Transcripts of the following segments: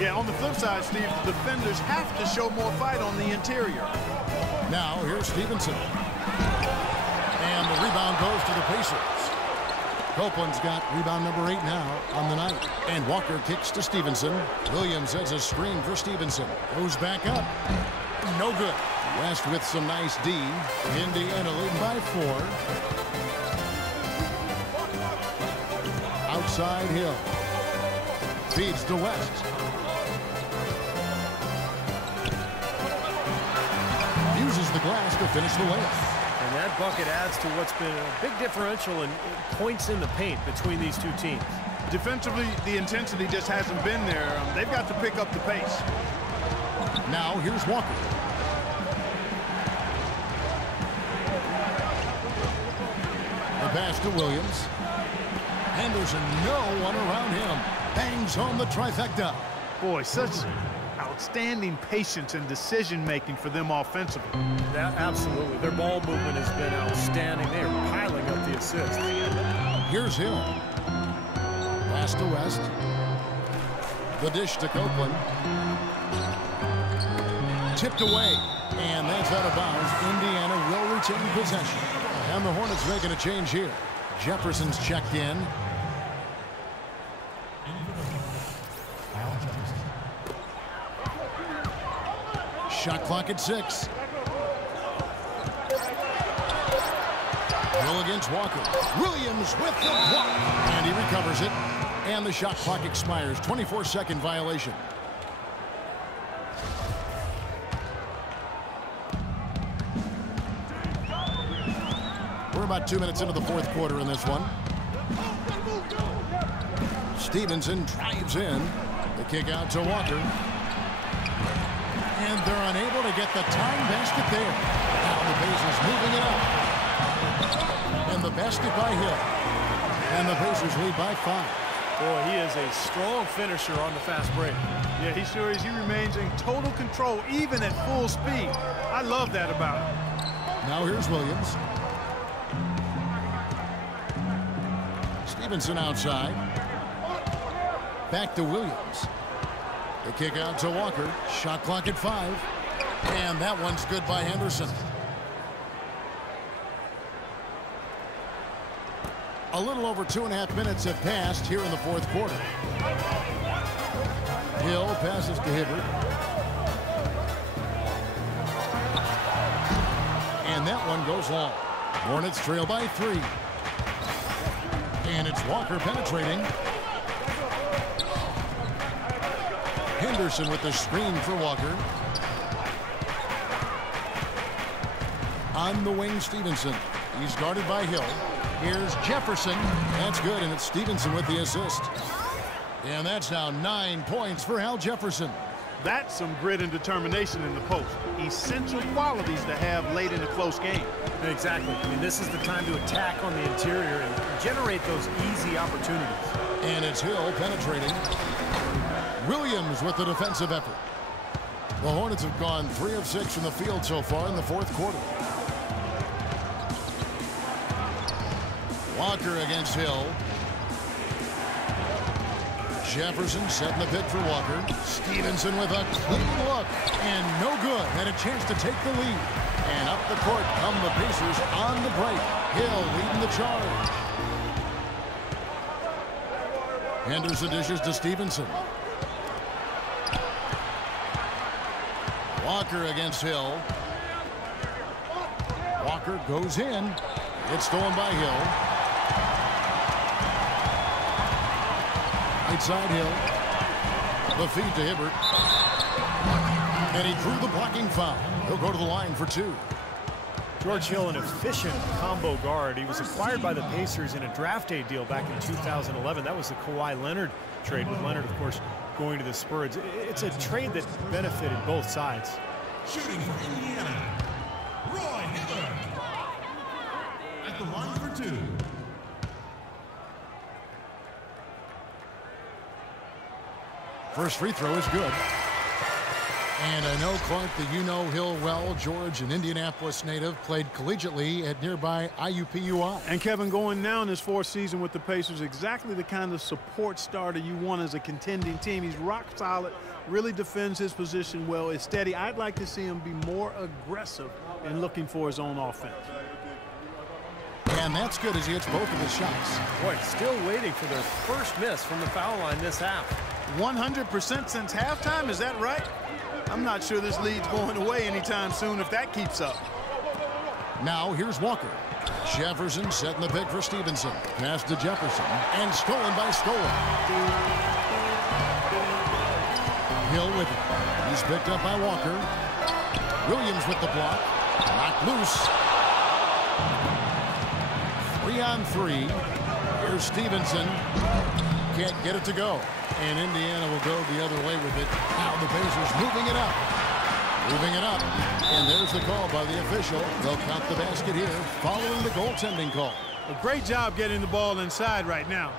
Yeah, on the flip side, Steve, the defenders have to show more fight on the interior. Now, here's Stevenson. And the rebound goes to the Pacers. Copeland's got rebound number 8 now on the night. And Walker kicks to Stevenson. Williams has a screen for Stevenson. Goes back up. No good. West with some nice D. Indiana leading by 4. Outside Hill. Feeds to West. Uses the glass to finish the layup. And that bucket adds to what's been a big differential in points in the paint between these two teams. Defensively, the intensity just hasn't been there. They've got to pick up the pace. Now here's Walker. The pass to Williams. Henderson, no one around him. Bangs home the trifecta. Boy, such outstanding patience and decision-making for them offensively. Absolutely. Their ball movement has been outstanding. They are piling up the assists. Here's Hill. Pass to West. The dish to Copeland. Tipped away. And that's out of bounds. Indiana will retain possession. And the Hornets making a change here. Jefferson's checked in. Shot clock at 6. Hill against Walker. Williams with the block. And he recovers it. And the shot clock expires. 24-second violation. We're about 2 minutes into the fourth quarter in this one. Stevenson drives in. The kick out to Walker. And they're unable to get the time basket there. Now the Pacers moving it up. And the basket by Hill. And the Pacers lead by 5. Boy, he is a strong finisher on the fast break. Yeah, he sure is. He remains in total control, even at full speed. I love that about him. Now here's Williams. Stevenson outside. Back to Williams. The kick out to Walker. Shot clock at 5. And that one's good by Henderson. A little over 2.5 minutes have passed here in the fourth quarter. Hill passes to Hibbert. And that one goes long. Hornets trail by 3. And it's Walker penetrating. Henderson with the screen for Walker. On the wing, Stevenson. He's guarded by Hill. Here's Jefferson. That's good, and it's Stevenson with the assist. And that's now 9 points for Al Jefferson. That's some grit and determination in the post. Essential qualities to have late in a close game. Exactly. I mean, this is the time to attack on the interior and generate those easy opportunities. And it's Hill penetrating. Williams with the defensive effort. The Hornets have gone 3 of 6 from the field so far in the fourth quarter. Walker against Hill. Jefferson setting the pick for Walker. Stevenson with a clean look. And no good. Had a chance to take the lead. And up the court come the Pacers on the break. Hill leading the charge. Henderson dishes to Stevenson. Walker against Hill. Walker goes in. It's stolen by Hill. Right side Hill. The feed to Hibbert. And he drew the blocking foul. He'll go to the line for 2. George Hill, an efficient combo guard. He was acquired by the Pacers in a draft day deal back in 2011. That was the Kawhi Leonard trade, with Leonard, of course, going to the Spurs. It's a trade that benefited both sides. Shooting for Indiana, Roy Hibbert. At the line for 2. First free throw is good. And I know Clark, the Hill well. George, an Indianapolis native, played collegiately at nearby IUPUI. And Kevin, going now in his 4th season with the Pacers, exactly the kind of support starter you want as a contending team. He's rock solid, really defends his position well, is steady. I'd like to see him be more aggressive in looking for his own offense. And that's good as he hits both of his shots. Boy, still waiting for their first miss from the foul line this half. 100% since halftime, is that right? I'm not sure this lead's going away anytime soon if that keeps up. Now here's Walker. Jefferson setting the pick for Stevenson. Pass to Jefferson and stolen by Stolen. Hill with it. He's picked up by Walker. Williams with the block. Knocked loose. 3-on-3. Here's Stevenson. Can't get it to go. And Indiana will go the other way with it. Now the Pacers moving it up. Moving it up. And there's the call by the official. They'll count the basket here following the goaltending call. A great job getting the ball inside right now.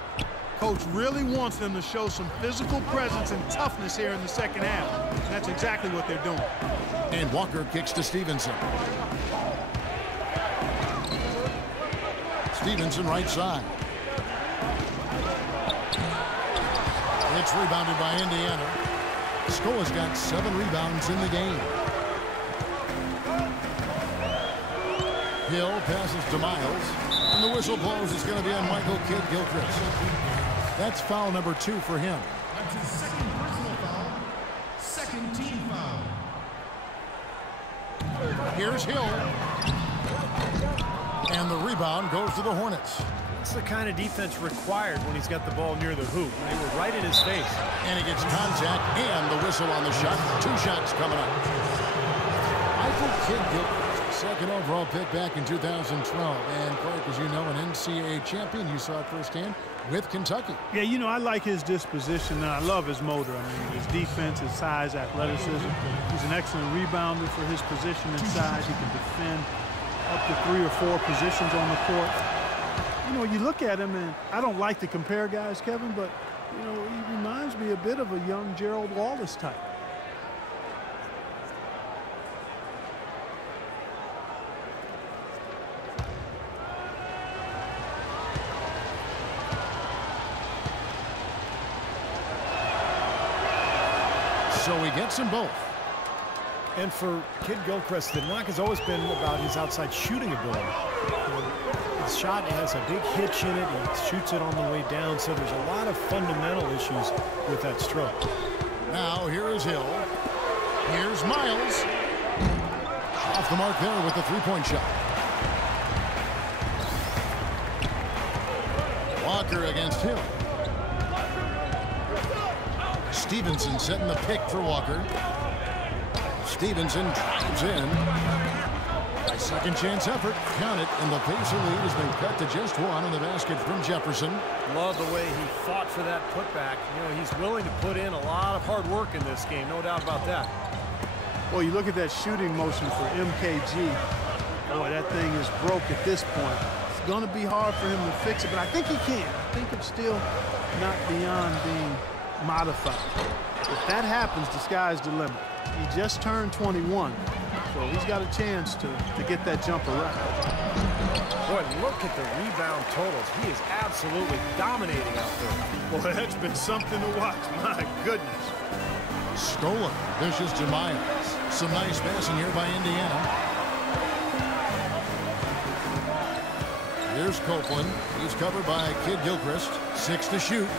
Coach really wants them to show some physical presence and toughness here in the second half. That's exactly what they're doing. And Walker kicks to Stevenson. Stevenson right side. It's rebounded by Indiana. Skola's got 7 rebounds in the game. Hill passes to Miles. And the whistle blows. It's going to be on Michael Kidd-Gilchrist. That's foul number 2 for him. That's his second personal foul. Second team foul. Here's Hill. And the rebound goes to the Hornets. It's the kind of defense required when he's got the ball near the hoop. They were right in his face. And he gets contact and the whistle on the shot. 2 shots coming up. Michael Kidd-Gilchrist, second overall pick back in 2012. And Clark, as you know, an NCAA champion. You saw it firsthand with Kentucky. Yeah, you know, I like his disposition, and I love his motor. I mean, his defense, his size, athleticism. He's an excellent rebounder for his position and size. He can defend up to 3 or 4 positions on the court. You know, you look at him, and I don't like to compare guys, Kevin, but, you know, he reminds me a bit of a young Gerald Wallace type. So he gets them both. And for Kidd-Gilchrist, the knock has always been about his outside shooting ability. His shot has a big hitch in it. He shoots it on the way down, so there's a lot of fundamental issues with that stroke. Now here is Hill. Here's Miles. Off the mark there with the 3-point shot. Walker against Hill. Stevenson setting the pick for Walker. Stevenson drives in. A second chance effort. Count it. And the Pacer lead has been cut to just 1 on the basket from Jefferson. Love the way he fought for that putback. You know, he's willing to put in a lot of hard work in this game. No doubt about that. Well, you look at that shooting motion for MKG. Boy, that thing is broke at this point. It's going to be hard for him to fix it, but I think he can. I think it's still not beyond being modified. If that happens, the sky's the limit. He just turned 21, so he's got a chance to get that jumper right. Boy, look at the rebound totals. He is absolutely dominating out there. Boy, that's been something to watch. My goodness. Stolen. Dishes to Miles. Some nice passing here by Indiana. Here's Copeland. He's covered by Kidd-Gilchrist. 6 to shoot.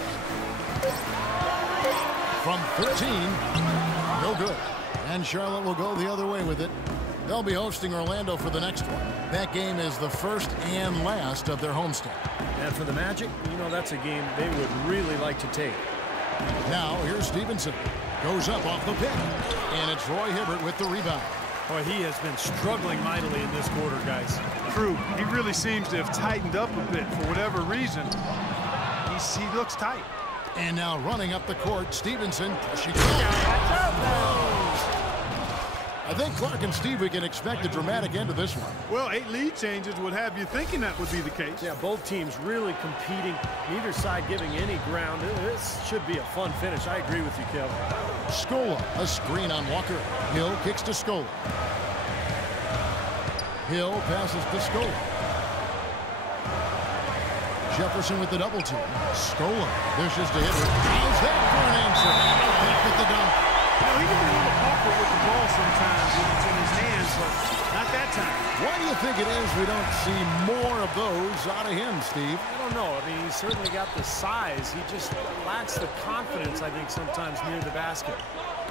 From 13. No good. And Charlotte will go the other way with it. They'll be hosting Orlando for the next one. That game is the first and last of their homestand. And for the Magic, you know, that's a game they would really like to take. Now, here's Stevenson. Goes up off the pick. And it's Roy Hibbert with the rebound. Boy, he has been struggling mightily in this quarter, guys. True. He really seems to have tightened up a bit for whatever reason. He looks tight. And now running up the court, Stevenson pushing. I think Clark and Steve, we can expect a dramatic end to this one. Well, 8 lead changes would have you thinking that would be the case. Yeah, both teams really competing, neither side giving any ground. This should be a fun finish. I agree with you, Kevin. Scola, a screen on Walker. Hill kicks to Scola. Hill passes to Scola. Jefferson with the double team. Scola dishes to Hibbert. How's that for an answer? With the dunk. You know, he can be a little awkward with the ball sometimes when it's in his hands, but not that time. Why do you think it is we don't see more of those out of him, Steve? I don't know. I mean, he's certainly got the size. He just lacks the confidence, I think, sometimes near the basket.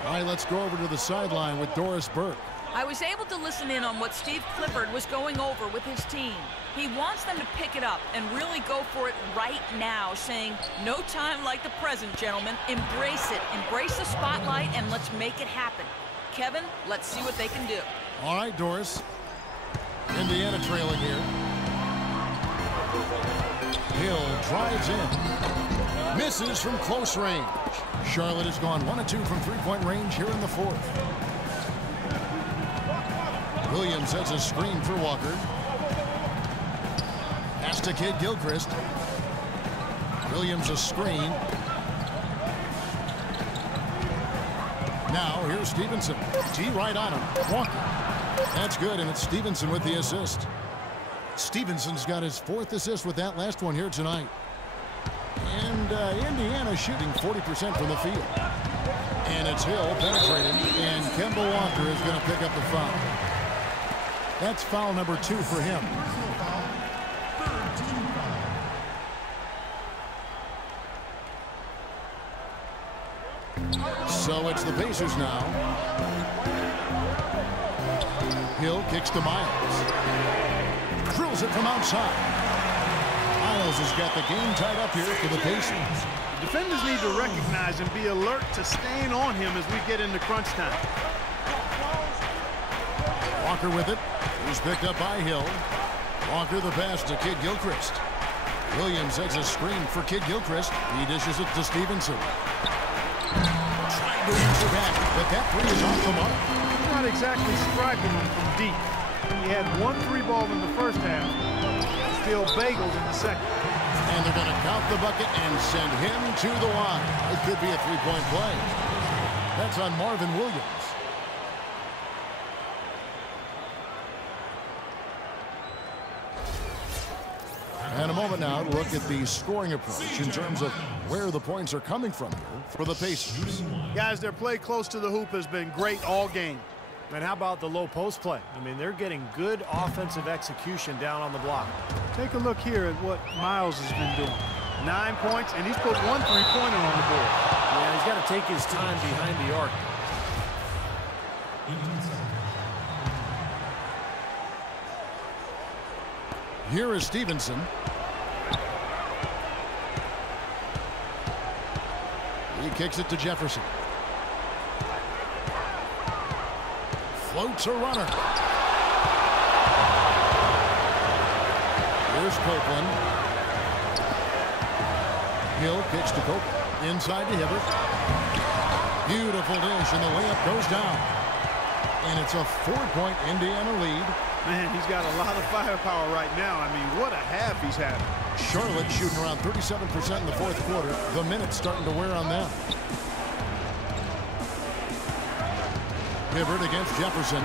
All right, let's go over to the sideline with Doris Burke. I was able to listen in on what Steve Clifford was going over with his team. He wants them to pick it up and really go for it right now, saying, no time like the present, gentlemen. Embrace it. Embrace the spotlight, and let's make it happen. Kevin, let's see what they can do. All right, Doris. Indiana trailing here. Hill drives in. Misses from close range. Charlotte has gone 1 of 2 from three-point range here in the fourth. Williams has a screen for Walker. Pass to Kid Gilchrist. Williams a screen. Now here's Stevenson. T right on him. Walker. That's good, and it's Stevenson with the assist. Stevenson's got his 4th assist with that last one here tonight. And Indiana shooting 40% from the field. And it's Hill penetrating, and Kemba Walker is going to pick up the foul. That's foul number 2 for him. So it's the Pacers now. Hill kicks to Miles. Drills it from outside. Miles has got the game tied up here for the Pacers. Defenders need to recognize and be alert to staying on him as we get into crunch time. Walker with it. He's picked up by Hill. Walker the pass to Kid Gilchrist. Williams has a screen for Kid Gilchrist. He dishes it to Stevenson. Trying to answer back, but that 3 is off the mark. Not exactly striking him from deep. He had 1 3-ball in the first half. Still bageled in the second. And they're going to count the bucket and send him to the line. It could be a 3-point play. That's on Marvin Williams. And a moment now to look at the scoring approach in terms of where the points are coming from here for the Pacers. Guys, their play close to the hoop has been great all game. And how about the low post play? I mean, they're getting good offensive execution down on the block. Take a look here at what Miles has been doing. 9 points, and he's put 1 3-pointer on the board. Yeah, he's got to take his time behind the arc. Here is Stevenson. He kicks it to Jefferson. Floats a runner. Here's Copeland. Hill kicks to Copeland. Inside to Hibbert. Beautiful dish, and the layup goes down. And it's a 4-point Indiana lead. Man, he's got a lot of firepower right now. I mean, what a half he's having. Charlotte shooting around 37% in the fourth quarter. The minutes starting to wear on them. Hibbert against Jefferson.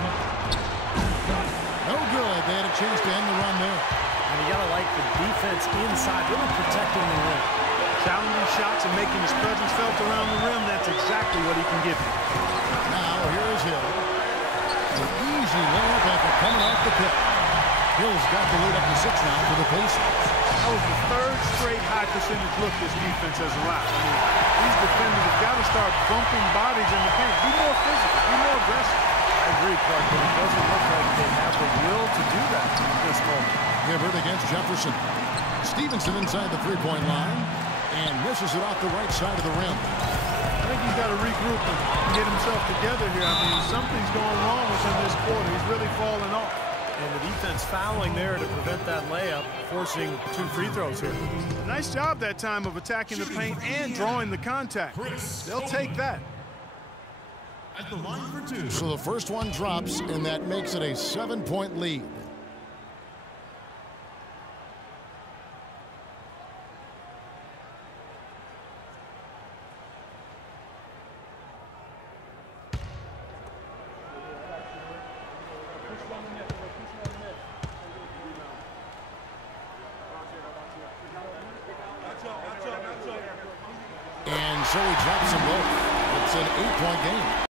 No good. They had a chance to end the run there. And you got to like the defense inside, really protecting the rim. Challenging shots and making his presence felt around the rim. That's exactly what he can give you. Now here's Hill. An easy layup after coming off the pick. Hill's got the lead up to 6 now for the Pacers. That was the 3rd straight high percentage look this defense has allowed. I mean, these defenders have got to start bumping bodies in the paint. Be more physical, be more aggressive. I agree, Clark, but it doesn't look like they have the will to do that at this moment. Hibbert against Jefferson. Stevenson inside the 3-point line and misses it off the right side of the rim. I think he's got to regroup and get himself together here. I mean, something's going wrong with him this quarter. He's really falling off. And the defense fouling there to prevent that layup, forcing 2 free throws here. Nice job that time of attacking the paint and drawing the contact. They'll take that. at the line for 2. So the first one drops, and that makes it a 7-point lead. And so he drops them both. It's an 8-point game.